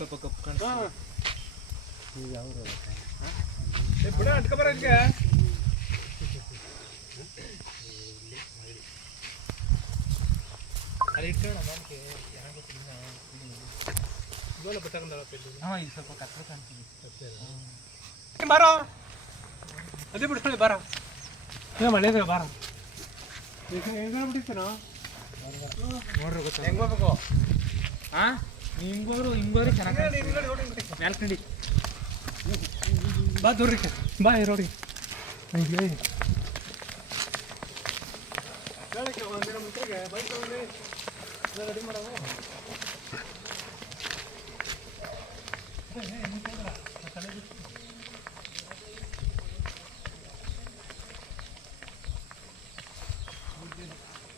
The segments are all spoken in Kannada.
ಸ್ವಲ್ಪ ಕಪ್ಪು ಕಾಣಿಸ್ತಾ ಈಗ ಅವರು ಬಿಡ ಅಟ್ಕೊಬರೋದಕ್ಕೆ ಅಲ್ಲಿ ಇಟ್ಕೋಣ ಅದಕ್ಕೆ ಯಾರು ಗೊತ್ತಿಲ್ಲ ಇವೆಲ್ಲ ಬತ್ತಾಗಲ್ಲ ಪೆಲ್ಲಿ ಹಾಂ ಇದು ಸ್ವಲ್ಪ ಕತ್ತಲು ಕಾಣ್ತೀವಿ ಬಾರೋ ಅದೇ ಬಿಡ್ಕೊಳ್ಳಿ ಬಾರ ಏನು ಮಳೆದಾಗ ಬಾರ ಹೆಂಗೆ ಬಿಟ್ಟಿರ್ತೀನೋ ನೋಡ್ರಿ ಗೊತ್ತ ಹೆಂಗೆ ಹೋಗ್ಬೇಕು ಹಾಂ ಹಿಂಗೋರು ಚೆನ್ನಾಗಿ ಮ್ಯಾಲ್ಕಂಡಿ ಬಾ ದೂರಕ್ಕೆ ಬಾ ರೋಡಿ ಹಂಗೆ ಹೇಳಕ್ಕೆ ಒಂದಿನ ಮುಂಚೆಗೆ ಬೈಕ್ ತಗೊಂಡು ರೆಡಿ ಮಾಡವು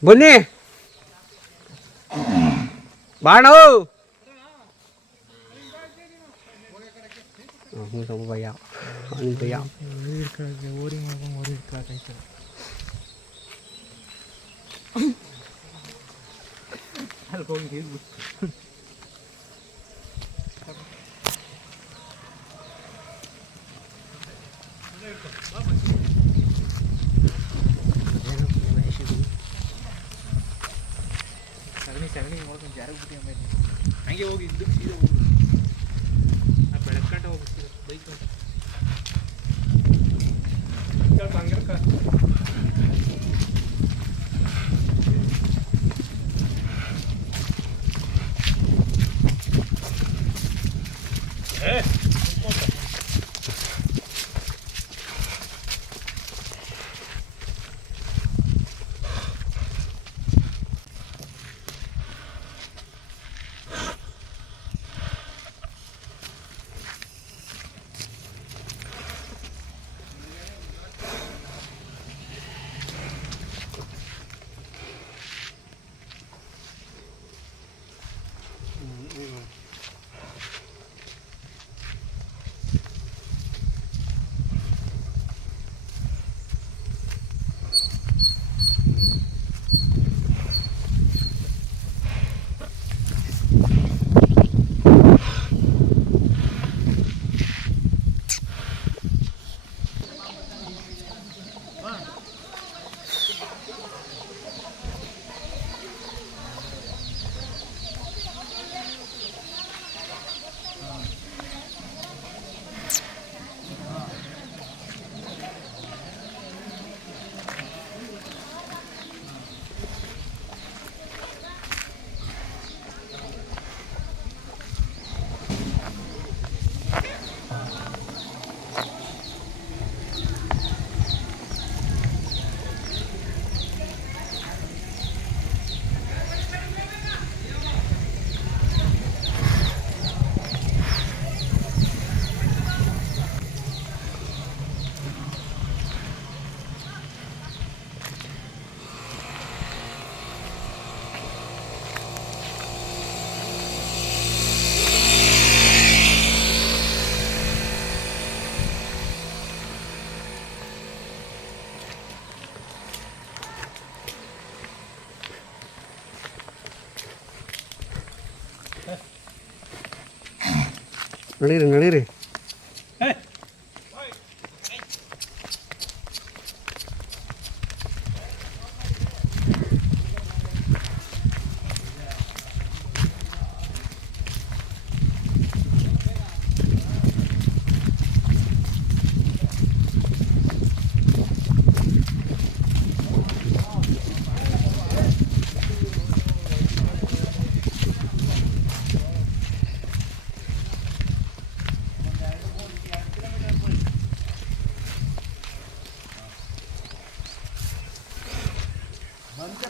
ಬನ್ನಿ ಬಾಣು ಸ್ವಲ್ಪ ಭಯ ಅವನಿಗೆ ಭಯ ಓರಿ ಮಾಡ್ಕೊಂಡು ಓರಿ ಇಟ್ಕೊಳಕೈತೆ ಅಲ್ಲಿ ಹೋಗಿ ಹೇಳ್ಬಿಟ್ಟು ಸಗಣಿ ನೋಡ್ಕೊಂಡು ಜಾರಿಗೆ ಬಿಟ್ಟು ಆಮೇಲೆ ಹಂಗೆ ಹೋಗಿ ಹಿಂದಕ್ಕೆ ಸೀದಾ ಹೋಗಿ ಆ ಬೆಳಕಂಟ ಹೋಗ್ಬಿಡ್ತೀರ ಬೈಕ್ ಹಂಗಿರಕ್ಕ ನಡೀರಿ ನಡೀರಿ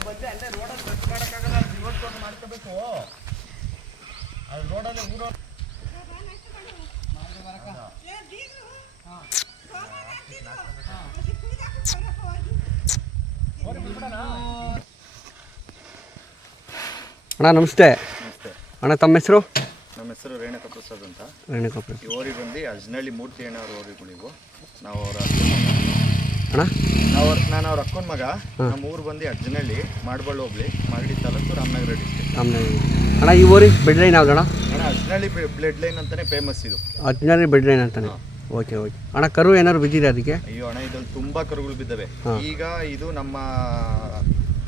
ಬಂದೆ ಅಲ್ಲೇ ರೋಡಲ್ಲಿ ಕಟ್ ಮಾಡೋಕ್ಕಾಗಲ್ಲ ಇವತ್ತು ಒಂದು ಮಾಡ್ಕೋಬೇಕು ಅದು ರೋಡಲ್ಲಿ ಊರೋ ಅಣ್ಣ ನಮಸ್ತೆ. ಅಣ್ಣ ತಮ್ಮ ಹೆಸರು? ನಮ್ಮ ಹೆಸರು ರೇಣುಕಾ ಪ್ರಸಾದ್ ಅಂತ. ರೇಣುಕಾ ಪ್ರಸಾದ್. ಈ ಊರಿಗೆ ಬಂದು ಅಜ್ನಳ್ಳಿ ಮೂರ್ತಿ ಅಣ್ಣ ಅವ್ರ ಊರಿಗೂ ನೀವು ನಾವು ಅವರ ಅಣ್ಣ ನಾನು ಅವ್ರ ಅಕ್ಕನ ಮಗ. ನಮ್ಮ ಊರು ಬಂದು ಅಜ್ನಳ್ಳಿ, ಮಾಡಬಳ್ಳಿ ಹೋಗ್ಲಿ, ಮಾಗಡಿ ತಾಲೂಕು, ರಾಮನಗರ ಡಿಸ್ಟ್ರಿಕ್ಟ್. ರಾಮನಗರ. ಅಣ್ಣ ಈ ಊರಿಗೆ ಬಿಡ್ರೆ ಯಾವ್ದು ಅಣ್ಣ? ಅಣ್ಣ ಅಜ್ನಳ್ಳಿ ಬ್ಲಡ್ ಲೈನ್ ಅಂತಾನೆ ಫೇಮಸ್ ಇದು. ಹದಿನಾರು ಬೆಡ್ ಲೈನ್ ಅಂತಾನೆ. ಓಕೆ ಓಕೆ ಅಣ್ಣ ಕರು ಏನಾದ್ರು ಬಿದ್ದಿದೆ ಅದಕ್ಕೆ? ಅಯ್ಯೋ ಅಣ್ಣ ಇದ್ರಲ್ಲಿ ತುಂಬಾ ಕರುಗಳು ಬಿದ್ದಾವೆ. ಈಗ ಇದು ನಮ್ಮ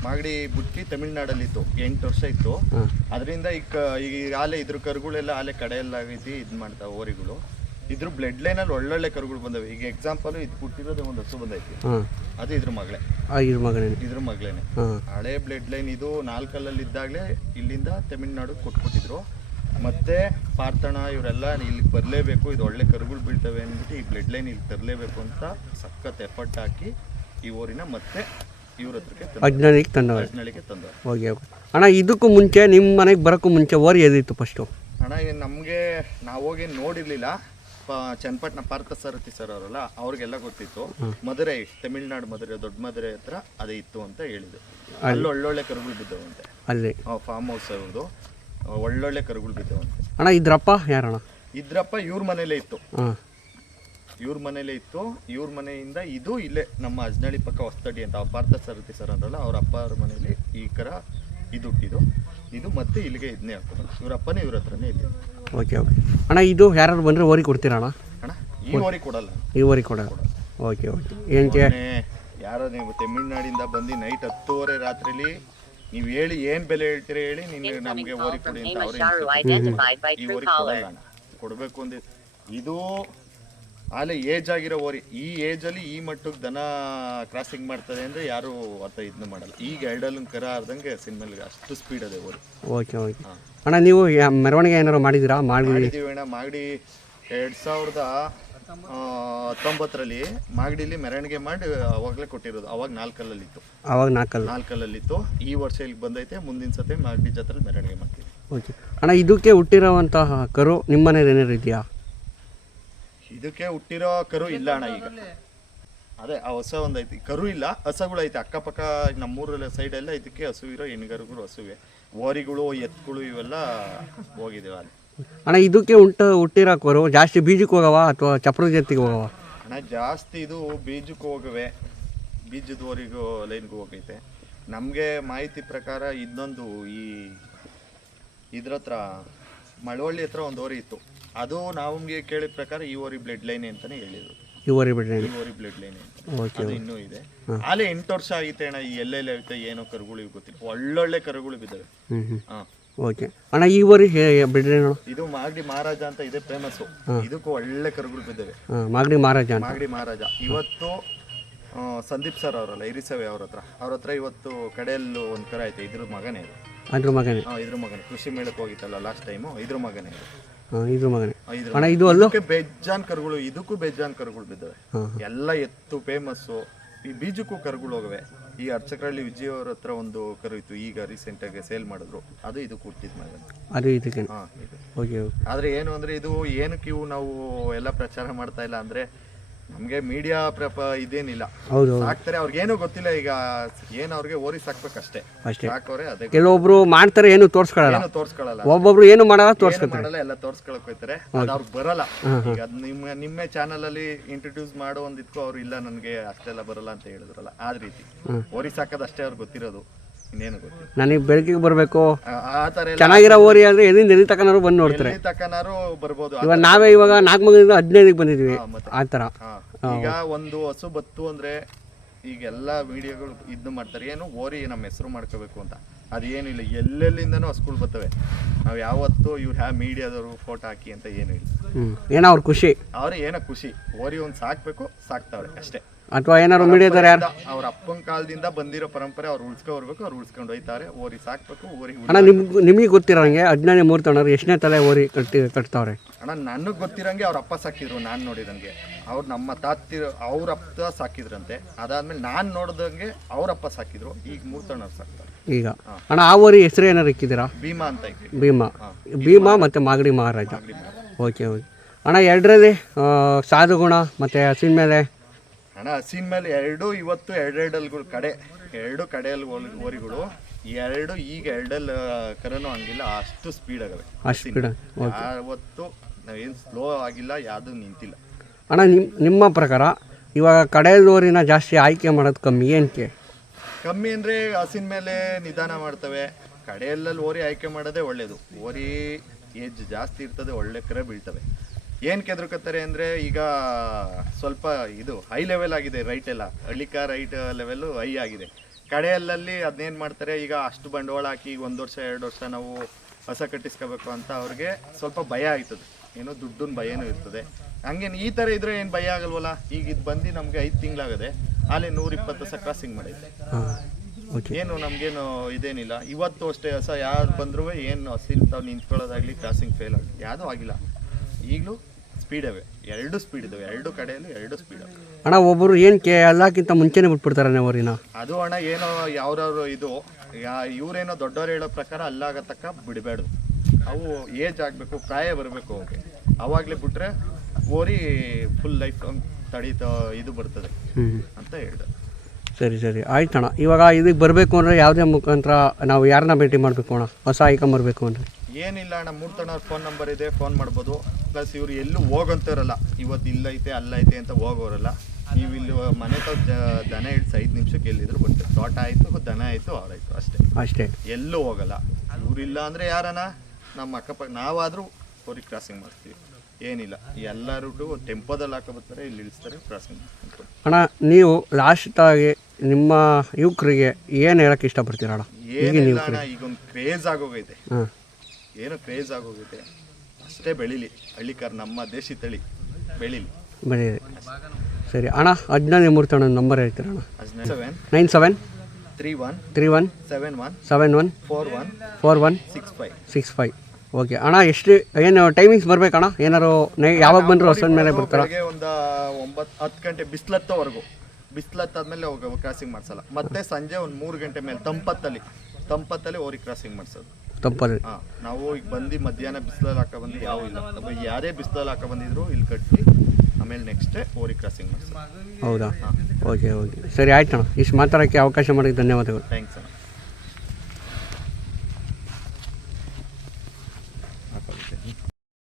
ಮಾಗಡಿ ಬುಟ್ಟಿ ತಮಿಳ್ನಾಡಲ್ಲಿತ್ತು, 8 ವರ್ಷ ಇತ್ತು. ಅದರಿಂದ ಈಗ ಆಲೆ ಇದ್ರ ಕರುಗಳೆಲ್ಲ ಆಲೆ ಕಡೆಯಲ್ಲಾಗೈತಿ ಇದು ಮಾಡ್ತಾವೆ ಓರಿಗಳು. ಇದ್ರ ಬ್ಲಡ್ ಲೈನಲ್ಲಿ ಒಳ್ಳೊಳ್ಳೆ ಕರುಗಳು ಬಂದವೆ. ಈಗ ಎಕ್ಸಾಂಪಲ್ ಇದು ಹುಟ್ಟಿರೋದೇ ಒಂದು ಹಸು ಬಂದೈತಿ, ಅದು ಇದ್ರ ಮಗಳೇ. ಇದ್ರ ಮಗಳೇನೆ. ಹಳೆ ಬ್ಲಡ್ ಲೈನ್ ಇದು 4 ಇದ್ದಾಗಲೇ ಇಲ್ಲಿಂದ ತಮಿಳ್ನಾಡು ಕೊಟ್ಬಿಟ್ಟಿದ್ರು. ಮತ್ತೆ ಪಾರ್ತಣ ಇವರೆಲ್ಲ ಇಲ್ಲಿಗೆ ಬರಲೇಬೇಕು, ಇದು ಒಳ್ಳೆ ಕರುಗಳು ಬೀಳ್ತವೆ ಅಂದ್ಬಿಟ್ಟು ಈ ಬ್ಲಡ್ ಲೈನ್ ಇಲ್ಲಿ ತರಲೇಬೇಕು ಅಂತ ಸಖತ್ ಎಫರ್ಟ್ ಹಾಕಿ ಈ ಊರಿನ ಮತ್ತೆ ಇವ್ರ ಹತ್ರಕ್ಕೆ ಅಜ್ನಳ್ಳಿಗೆ ತಂದವರು. ಓಕೆ ಓಕೆ ಅಣ್ಣ ಇದಕ್ಕೂ ಮುಂಚೆ ನಿಮ್ಮ ಮನೆಗೆ ಬರೋಕ್ಕೂ ಮುಂಚೆ ಓರಿ ಎದಿತ್ತು ಫಸ್ಟು? ಅಣ್ಣ ನಮಗೆ ನಾವು ಹೋಗಿ ನೋಡಿರಲಿಲ್ಲ. ಚನ್ನಪಟ್ಟಣ ಪಾರ್ಥ ಸಾರಥಿ ಸರ್ ಅವರಲ್ಲ, ಅವ್ರಿಗೆಲ್ಲ ಗೊತ್ತಿತ್ತು. ಮಧುರೈ, ತಮಿಳ್ನಾಡು ಮಧುರೈ, ದೊಡ್ಡ ಮಧುರೈ ಹತ್ರ ಅದೇ ಇತ್ತು ಅಂತ ಹೇಳಿದ್ರು. ಅಲ್ಲಿ ಒಳ್ಳೊಳ್ಳೆ ಕರುಗಳು ಬಿದ್ದವಂತೆ. ಅಲ್ಲಿ ಫಾರ್ಮ್ ಹೌಸ್ ಅವ್ರದ್ದು ಒಳ್ಳೊಳ್ಳೆ ಕರುಗಳು ಬಿದ್ದವಂತೆ. ಅಣ್ಣ ಇದ್ರಪ್ಪ ಯಾರಣ್ಣ? ಇದ್ರಪ್ಪ ಇವ್ರ ಮನೇಲೇ ಇತ್ತು. ಇವ್ರ ಮನೆಯಿಂದ ಇದು ಇಲ್ಲೇ ನಮ್ಮ ಅಜ್ನಳ್ಳಿ ಪಕ್ಕ ಹೊಸ್ತಡಿ ಅಂತ ಪಾರ್ಥ ಸಾರಥಿ ಸರ್ ಅಂದ್ರಲ್ಲ, ಅವ್ರ ಅಪ್ಪ ಅವ್ರ ಮನೇಲಿ ಈ ಕರ ಇದು ಹುಟ್ಟಿದ್ದು. ಇದು ಮತ್ತೆ ಇಲ್ಲಿಗೆ ಇದನ್ನೇ ಹಾಕೋದು. ಇವ್ರ ಅಪ್ಪನೇ ಇವ್ರ ಹತ್ರನೇ ಇದ್ದು. ಓಕೆ ಓಕೆ ಅಣ್ಣ ಇದು ಯಾರು ಬಂದರೆ ಓರಿ ಕೊಡ್ತೀರಾ ಅಣ್ಣ? ಅಣ್ಣ ಈ ಓರಿ ಕೊಡಲ್ಲ. ಈ ಓರಿ ಕೊಡಲ್ಲ. ಓಕೆ ಓಕೆ ಏನಕ್ಕೆ? ಯಾರೋ ನೀವು ತಮಿಳ್ನಾಡಿಂದ ಬಂದು ನೈಟ್ 10:30 ರಾತ್ರಿಲಿ ನೀವು ಹೇಳಿ ಏನು ಬೆಲೆ ಹೇಳ್ತೀರಾ ಹೇಳಿ, ನಿನ್ಗೆ ನಮಗೆ ಓರಿ ಕೊಡಿ ಅಂತ ಅವ್ರು ಈ ಓರಿ ಕೊಡಲ್ಲ ಅಣ್ಣ. ಕೊಡಬೇಕು ಅಂದ್ರೆ ಇದು ಆಲೆ ಏಜ್ ಆಗಿರೋ ಓರಿ. ಈ ಏಜಲ್ಲಿ ಈ ಮಟ್ಟಕ್ಕೆ ದನ ಕ್ರಾಸಿಂಗ್ ಮಾಡ್ತದೆ ಅಂದರೆ ಯಾರು ಅತ್ತ ಇದನ್ನ ಮಾಡಲ್ಲ. ಈಗ ಎರಡಲ್ಲೂ ಕರ ಆರ್ದಂಗೆ ಸಿನಿಮಲ್ಲಿ ಅಷ್ಟು ಸ್ಪೀಡ್ ಅದೇ ಓರಿ. ಓಕೆ ಓಕೆ ಅಣ್ಣ ನೀವು ಮೆರವಣಿಗೆ ಏನಾರು ಮಾಡಿದ್ದೀರಾ? ಮಾಡಿದ್ದೀವಿ ಅಣ್ಣ. ಮಾಗಡಿ 2019ರಲ್ಲಿ ಮಾಗಡಿಲಿ ಮೆರವಣಿಗೆ ಮಾಡಿ ಅವಾಗಲೇ ಕೊಟ್ಟಿರೋದು. ಅವಾಗ 4 ಅವಾಗ 4 ಈ ವರ್ಷ ಇಲ್ಲಿಗೆ ಬಂದೈತೆ. ಮುಂದಿನ ಸತಿ ಮಾಗಡಿ ಜಾತ್ರೆ ಮೆರವಣಿಗೆ ಮಾಡ್ತೀವಿ. ಓಕೆ ಅಣ್ಣ ಇದಕ್ಕೆ ಹುಟ್ಟಿರೋವಂತಹ ಕರು ನಿಮ್ಮ ಮನೇಲಿ ಏನಾರು ಇದೆಯಾ? ಇದಕ್ಕೆ ಹುಟ್ಟಿರೋ ಕರು ಇಲ್ಲ ಅಣ್ಣ. ಈಗ ಅದೇ ಆ ಹೊಸ ಒಂದೈತಿ, ಕರು ಇಲ್ಲ, ಹಸಗಳು ಐತೆ ಅಕ್ಕಪಕ್ಕ ನಮ್ಮೂರ ಸೈಡೆಲ್ಲ. ಇದಕ್ಕೆ ಹಸು ಇರೋ ಹೆಣ್ಗರುಗಳು ಹಸುವೆ, ಓರಿಗಳು ಎತ್ತುಗಳು ಇವೆಲ್ಲ ಹೋಗಿದ್ದೇವೆ ಅಲ್ಲಿ. ಅಣ್ಣ ಇದಕ್ಕೆ ಹುಟ್ಟಿರೋ ಕರು ಜಾಸ್ತಿ ಬೀಜಕ್ಕೆ ಹೋಗವ ಅಥವಾ ಚಪ್ರದ ಜೊತೆಗೆ ಹೋಗವ? ಅಣ್ಣ ಜಾಸ್ತಿ ಇದು ಬೀಜಕ್ಕೆ ಹೋಗವೆ, ಬೀಜದ ಓರಿಗೂ ಲೈನ್ಗೂ ಹೋಗೈತೆ. ನಮಗೆ ಮಾಹಿತಿ ಪ್ರಕಾರ ಇನ್ನೊಂದು ಇದ್ರ ಹತ್ರ ಮಳವಳ್ಳಿ ಹತ್ರ ಒಂದು ಓರಿ ಇತ್ತು. ಅದು ನಮಗೆ ಕೇಳಿದ ಪ್ರಕಾರ ಈ ಓರಿ ಬ್ಲಡ್ ಲೈನ್ ಅಂತಾನೆ ಹೇಳಿದ್ರು. ಈ ಓರಿ ಬ್ಲಡ್ ಲೈನ್ ಅಂತ ಅದು ಇನ್ನೂ ಇದೆ. ಅಲ್ಲೇ 8 ವರ್ಷ ಆಗೈತೆ ಅಣ್ಣ. ಈ ಎಲ್ಲೆಲ್ಲಿ ಐತೆ ಏನೋ ಕರುಗಳು ಗೊತ್ತಿಲ್ಲ. ಒಳ್ಳೊಳ್ಳೆ ಕರುಗಳು ಬಿದ್ದಾವೆ. ಓಕೆ ಅಣ್ಣ ಈ ಓರಿ ಬ್ಲಡ್ ಲೈನ್ ಇದು ಮಾಗಡಿ ಮಹಾರಾಜ ಅಂತ ಇದೆ ಫೇಮಸ್. ಇದಕ್ಕೂ ಒಳ್ಳೆ ಕರುಗಳು ಬಿದ್ದಾವೆ. ಮಾಗಡಿ ಮಹಾರಾಜ. ಇವತ್ತು ಸಂದೀಪ್ ಸರ್ ಅವರಲ್ಲ, ಇರಿಸವೆ ಅವ್ರ ಹತ್ರ ಇವತ್ತು ಕಡೆಯಲ್ಲೂ ಒಂದು ಕರ ಐತೆ. ಇದ್ರ ಮಗನೇ ಇದ್ರ ಮಗನೇ ಕೃಷಿ ಮೇಳಕ್ಕೆ ಹೋಗಿತ್ತಲ್ಲ ಲಾಸ್ಟ್ ಟೈಮು. ಇದ್ರ ಮಗನೇ ಅಣ್ಣ ಇದು ಅಲ್ಲೂ ಬೇಜಾನ್ ಕರುಗಳು. ಇದಕ್ಕೂ ಬೇಜಾನ್ ಕರುಗಳು ಬಿದ್ದಾವೆ. ಎಲ್ಲ ಎತ್ತು ಫೇಮಸ್ಸು. ಈ ಬೀಜಕ್ಕೂ ಕರುಗಳು ಹೋಗವೆ. ಈ ಅರ್ಚಕರಳ್ಳಿ ವಿಜಯ್ ಅವ್ರ ಹತ್ರ ಒಂದು ಕರು ಇತ್ತು, ಈಗ ರೀಸೆಂಟ್ ಆಗಿ ಸೇಲ್ ಮಾಡಿದ್ರು. ಅದು ಇದು ಹುಟ್ಟಿದ ಮಗನ. ಅದು ಇದಕ್ಕೆ. ಆದ್ರೆ ಏನು ಅಂದ್ರೆ ಇದು ಏನಕ್ಕೆ ಇವು ನಾವು ಎಲ್ಲ ಪ್ರಚಾರ ಮಾಡ್ತಾ ಇಲ್ಲ ಅಂದ್ರೆ, ನಮ್ಗೆ ಮೀಡಿಯಾ ಇದೇನಿಲ್ಲ. ಸಾಕ್ತಾರೆ, ಅವ್ರಿಗೇನು ಗೊತ್ತಿಲ್ಲ. ಈಗ ಏನು ಅವ್ರಿಗೆ ಓರಿ ಸಾಕ್ಬೇಕಷ್ಟೇ. ಸಾಕೋರೆ ಅದೇ. ಕೆಲವೊಬ್ರು ಮಾಡ್ತಾರೆ, ಏನು ತೋರ್ಸ್ಕೊಳ್ಳಲ್ಲ. ಒಬ್ಬೊಬ್ರು ಏನು ಮಾಡಲ್ಲ, ತೋರ್ಸ್ಕೊತಾರೆ. ಎಲ್ಲ ತೋರ್ಸ್ಕೊಳಕ್ ಹೋಗ್ತಾರೆ. ಅದು ಅವ್ರಿಗೆ ಬರಲ್ಲ. ಈಗ ಅದ್ ನಿಮ್ಮ ಚಾನಲ್ ಅಲ್ಲಿ ಇಂಟ್ರೊಡ್ಯೂಸ್ ಮಾಡೋ ಒಂದಿದ್ಕು ಅವ್ರು ಇಲ್ಲ ನನ್ಗೆ ಅಷ್ಟೆಲ್ಲ ಬರಲ್ಲ ಅಂತ ಹೇಳಿದ್ರಲ್ಲ, ಆದ ರೀತಿ ಓರಿ ಸಾಕೋದು ಅಷ್ಟೇ ಅವ್ರಿಗೆ ಗೊತ್ತಿರೋದು. ಇನ್ನೇನು ಗೊತ್ತಿಲ್ಲ. ನನಗೆ ಬೆಳಕಿಗೆ ಬರಬೇಕು, ಆ ತರ ಚೆನ್ನಾಗಿರೋ ಓರಿ ಅಂದ್ರೆ ಎಲ್ಲಿ ತಕನಾರು ಬಂದು ನೋಡ್ತಾರೆ. ತಕನಾರು ಬರ್ಬೋದು. ಇವಾಗ ನಾವೇ ಇವಾಗ 4 ಮಗನಿಂದ 15ಕ್ಕೆ ಬಂದಿದ್ವಿ. ಆ ಥರ ಈಗ ಒಂದು ಹಸು ಬತ್ತು ಅಂದ್ರೆ ಈಗೆಲ್ಲ ವಿಡಿಯೋಗಳು ಇದು ಮಾಡ್ತಾರೆ. ಏನು ಓರಿ ನಮ್ಮ ಹೆಸರು ಮಾಡ್ಕೋಬೇಕು ಅಂತ, ಅದೇನಿಲ್ಲ. ಎಲ್ಲೆಲ್ಲಿಂದನೂ ಹಸುಗಳು ಬರ್ತವೆ. ನಾವು ಯಾವತ್ತು ಇವ್ರು ಮೀಡಿಯಾದವರು ಫೋಟೋ ಹಾಕಿ ಅಂತ ಏನೂ ಇಲ್ಲ. ಏನೋ ಅವ್ರ ಖುಷಿ, ಏನೋ ಖುಷಿ. ಓರಿ ಒಂದು ಸಾಕ್ಬೇಕು, ಸಾಕ್ತಾವ್ರೆ ಅಷ್ಟೇ. ಅಥವಾ ಏನಾದ್ರು ಮೀಡಿಯಾದವ್ರು ಯಾರು ಅವ್ರ ಅಪ್ಪನ ಕಾಲದಿಂದ ಬಂದಿರೋ ಪರಂಪರೆ ಅವ್ರು ಉಳಿಸ್ಕೊಬರ್ಬೇಕು, ಅವ್ರು ಉಳಿಸ್ಕೊಂಡು ಹೋಯ್ತಾರೆ. ಓರಿ ಸಾಕ್ಬೇಕು, ಓರಿ. ಅಣ್ಣ ನಿಮಗೆ ಗೊತ್ತಿರೋಂಗೆ 15ನೇ ಮೂರ್ತಣ್ಣರು ಎಷ್ಟನೇ ತಲೆ ಓರಿ ಕಟ್ತಾವ್ರೆ? ಅಣ್ಣ ನನಗೆ ಗೊತ್ತಿರಂಗೆ ಅವ್ರ ಅಪ್ಪ ಸಾಕಿದ್ರು. ನಾನು ನೋಡಿದಂಗೆ ಅವ್ರು ನಮ್ಮ ಅವ್ರ ಅಪ್ಪ ಸಾಕಿದ್ರಂತೆ. ಅದಾದ್ಮೇಲೆ ನಾನು ನೋಡಿದಂಗೆ ಅವ್ರ ಅಪ್ಪ ಸಾಕಿದ್ರು. ಈಗ ಮೂರ್ತಣ್ಣವ್ರು ಸಾಕ್ತಾರೆ ಈಗ. ಅಣ್ಣ ಆ ಓರಿ ಹೆಸರು ಏನಾರು ಇಕ್ಕಿದ್ದೀರಾ? ಭೀಮಾ ಅಂತ. ಭೀಮಾ ಮತ್ತು ಮಾಗಡಿ ಮಹಾರಾಜ. ಓಕೆ ಓಕೆ ಅಣ್ಣ ಎರಡರಲ್ಲಿ ಸಾಧುಗುಣ ಮತ್ತು ಹಸಿನ ಮೇಲೆ? ಅಣ್ಣ ಹಸಿನ ಮೇಲೆ ಇವತ್ತು ಎರಡೆರಡಲ್ಗಳು ಎರಡು ಕಡೆಯಲ್ಲಿ ಓರಿಗಳು. ಈಗ ಎರಡಲ್ ಕರನೂ ಹಂಗಿಲ್ಲ, ಅಷ್ಟು ಸ್ಪೀಡ್ ಆಗವೆ. ಯಾವತ್ತು ನಾವೇನು ಸ್ಲೋ ಆಗಿಲ್ಲ, ಯಾವುದು ನಿಂತಿಲ್ಲ. ಅಣ್ಣ ನಿಮ್ಮ ಪ್ರಕಾರ ಇವಾಗ ಕಡೆಯಲ್ಲೋರಿನ ಜಾಸ್ತಿ ಆಯ್ಕೆ ಮಾಡೋದು ಕಮ್ಮಿ, ಏನಕ್ಕೆ ಕಮ್ಮಿ ಅಂದರೆ ಹಸಿನ ಮೇಲೆ ನಿಧಾನ ಮಾಡ್ತವೆ. ಕಡೆಯಲ್ಲಲ್ಲಿ ಓರಿ ಆಯ್ಕೆ ಮಾಡೋದೇ ಒಳ್ಳೆಯದು. ಓರಿ ಏಜ್ ಜಾಸ್ತಿ ಇರ್ತದೆ, ಒಳ್ಳೆ ಕರೆ ಬೀಳ್ತವೆ. ಏನು ಕೆದರ್ಕೋತಾರೆ ಅಂದರೆ ಈಗ ಸ್ವಲ್ಪ ಇದು ಹೈ ಲೆವೆಲ್ ಆಗಿದೆ ರೈಟ್ ಎಲ್ಲ, ಹಳ್ಳಿಕಾರ ರೈಟ್ ಲೆವೆಲ್ಲು ಹೈ ಆಗಿದೆ. ಕಡೆಯಲ್ಲಲ್ಲಿ ಅದನ್ನೇನು ಮಾಡ್ತಾರೆ, ಈಗ ಅಷ್ಟು ಬಂಡವಾಳ ಹಾಕಿ ಈಗ 1 ವರ್ಷ 2 ವರ್ಷ ನಾವು ಹೊಸ ಕಟ್ಟಿಸ್ಕೋಬೇಕು ಅಂತ ಅವ್ರಿಗೆ ಸ್ವಲ್ಪ ಭಯ ಆಯ್ತದೆ, ಏನೋ ದುಡ್ಡಿನ ಭಯನೂ ಇರ್ತದೆ. ಹಂಗೇನು ಈ ಥರ ಇದ್ರೆ ಏನು ಭಯ ಆಗಲ್ವಲ್ಲ. ಈಗ ಇದು ಬಂದು ನಮಗೆ 5 ತಿಂಗಳಾಗದೆ, ಅಲ್ಲಿ 120 ಹೊಸ ಕ್ರಾಸಿಂಗ್ ಮಾಡೈತೆ. ಏನು ನಮಗೇನು ಇದೇನಿಲ್ಲ. ಇವತ್ತು ಅಷ್ಟೇ ಹೊಸ ಯಾರು ಬಂದರೂ ಏನು ಹಸಿಲ್ತಾವ್ ನಿಂತ್ಕೊಳ್ಳೋದಾಗಲಿ ಕ್ರಾಸಿಂಗ್ ಫೇಲ್ ಆಗಲಿ ಯಾವುದೂ ಆಗಿಲ್ಲ. ಈಗಲೂ ಸ್ಪೀಡ್ ಅವೆ, 2 ಸ್ಪೀಡ್ ಇದ್ದಾವೆ, 2 ಕಡೆಯಲ್ಲಿ 2 ಸ್ಪೀಡ್ ಅವೆ. ಅಣ್ಣ ಒಬ್ಬರು ಏನು ಎಲ್ಲಕ್ಕಿಂತ ಮುಂಚೆನೇ ಬಿಟ್ಬಿಡ್ತಾರೆ ಅವರಿನ ಅದು ಅಣ್ಣ ಏನೋ ಯಾವ್ಯಾವ್ರು ಇದು ಇವರೇನೋ ದೊಡ್ಡವ್ರು ಹೇಳೋ ಪ್ರಕಾರ ಅಲ್ಲಾಗ ತಕ್ಕ ಬಿಡಬೇಡ್ದು. ಅವು ಏಜ್ ಆಗಬೇಕು, ಪ್ರಾಯ ಬರಬೇಕು ಅವ್ರಿಗೆ, ಅವಾಗಲೇ ಬಿಟ್ರೆ ಓರಿ ಫುಲ್ ಲೈಫ್ ತಡೀತಾ ಇದು ಬರ್ತದೆ ಅಂತ ಹೇಳ್ದೆ. ಸರಿ ಸರಿ ಆಯ್ತಣ್ಣ. ಇವಾಗ ಇದಕ್ಕೆ ಬರಬೇಕು ಅಂದರೆ ಯಾವುದೇ ಮುಖಾಂತರ ನಾವು ಯಾರನ್ನ ಭೇಟಿ ಮಾಡಬೇಕು ಅಣ್ಣ ಹೊಸ ಐಕೊಂಬರ್ಬೇಕು ಅಂದರೆ? ಏನಿಲ್ಲ ಅಣ್ಣ, ಮೂರ್ತಣ್ಣವ್ರ ಫೋನ್ ನಂಬರ್ ಇದೆ, ಫೋನ್ ಮಾಡ್ಬೋದು. ಪ್ಲಸ್ ಇವ್ರು ಎಲ್ಲೂ ಹೋಗಂತಾರಲ್ಲ, ಇವತ್ತು ಇಲ್ಲೈತೆ ಅಲ್ಲೈತೆ ಅಂತ ಹೋಗೋರಲ್ಲ. ನೀವು ಇಲ್ಲಿ ಮನೆ ದನ ಹಿಡ್ಸಿ 5 ನಿಮಿಷಕ್ಕೆ ಎಲ್ಲಿದ್ರು ಬರ್ತೀವಿ. ತೋಟ ಆಯಿತು, ದನ ಆಯಿತು, ಅವರಾಯಿತು, ಅಷ್ಟೇ. ಎಲ್ಲೂ ಹೋಗಲ್ಲ. ಇವರಿಲ್ಲ ಅಂದರೆ ಯಾರನ ನಮ್ಮ ಅಕ್ಕಪಕ್ಕ ನಾವಾದರೂ ಅವ್ರಿಗೆ ಕ್ರಾಸಿಂಗ್ ಮಾಡ್ತೀವಿ. ಏನಿಲ್ಲ, ಎಲ್ಲರೂ ಟೆಂಪೋದಲ್ಲಿ ಹಾಕೋಬರ್ತಾರೆ, ಇಲ್ಲಿ ಇಳಿಸ್ತಾರೆ, ಕ್ರಾಸಿಂಗ್ ಮಾಡ್ತಾರೆ. ಅಣ್ಣ ನೀವು ಲಾಸ್ಟಾಗಿ ನಿಮ್ಮ ಯುವಕರಿಗೆ ಏನು ಹೇಳಕ್ಕೆ ಇಷ್ಟಪಡ್ತೀರ ಅಣ್ಣ? ಏನಿಲ್ಲ ಅಣ್ಣ, ಈಗೊಂದು ಕ್ರೇಜ್ ಆಗೋಗೈತೆ, ಏನೋ ಕ್ರೇಜ್ ಆಗೋಗೈತೆ. ಅಷ್ಟೇ ಬೆಳೀಲಿ, ಹಳ್ಳಿಕಾರ ನಮ್ಮ ದೇಶಿ ತಳಿ ಬೆಳೀಲಿ. ಸರಿ ಅಣ್ಣ, ಅಜ್ಞಾನಿ ಮೂರ್ತಣ್ಣ ನಂಬರ್ ಹೇಳ್ತೀರ ಅಣ್ಣ? 97 31 31 71 41 41 65. ಓಕೆ ಅಣ್ಣ. ಎಷ್ಟು ಏನು ಟೈಮಿಂಗ್ಸ್ ಬರ್ಬೇಕಣ್ಣ? ಏನಾರು ಯಾವಾಗ ಬಂದರೂ ಹೊಸ ಮೇಲೆ ಬರ್ತಾರ? ಬೆಳಗ್ಗೆ ಒಂದು 9-10 ಗಂಟೆ ಬಿಸಿಲತ್ತವರೆಗೂ, ಬಿಸಿಲತ್ತಾದ್ಮೇಲೆ ಕ್ರಾಸಿಂಗ್ ಮಾಡಿಸಲ್ಲ. ಮತ್ತೆ ಸಂಜೆ ಒಂದು 3 ಗಂಟೆ ಮೇಲೆ ತಂಪತ್ತಲ್ಲಿ ಓರಿ ಕ್ರಾಸಿಂಗ್ ಮಾಡಿಸೋದು. ತಪ್ಪಲ್ಲಿ ಹಾಂ, ನಾವು ಈಗ ಬಂದು ಮಧ್ಯಾಹ್ನ ಬಿಸಿಲಲ್ಲಿ ಹಾಕೋ ಬಂದು ಯಾವ ಇಲ್ಲ, ಯಾರೇ ಬಿಸಿಲಲ್ಲಿ ಹಾಕೋ ಬಂದಿದ್ರು ಇಲ್ಲಿ ಕಟ್ಟಿ ಆಮೇಲೆ ನೆಕ್ಸ್ಟೇ ಓರಿ ಕ್ರಾಸಿಂಗ್ ಮಾಡಿಸೋದು. ಹೌದಾ? ಓಕೆ ಸರಿ ಆಯ್ತಣ್ಣ. ಇಷ್ಟು ಮಾತಾಡೋಕ್ಕೆ ಅವಕಾಶ ಮಾಡಿದ ಧನ್ಯವಾದಗಳು. ಥ್ಯಾಂಕ್ಸ್ ಅಣ್ಣ.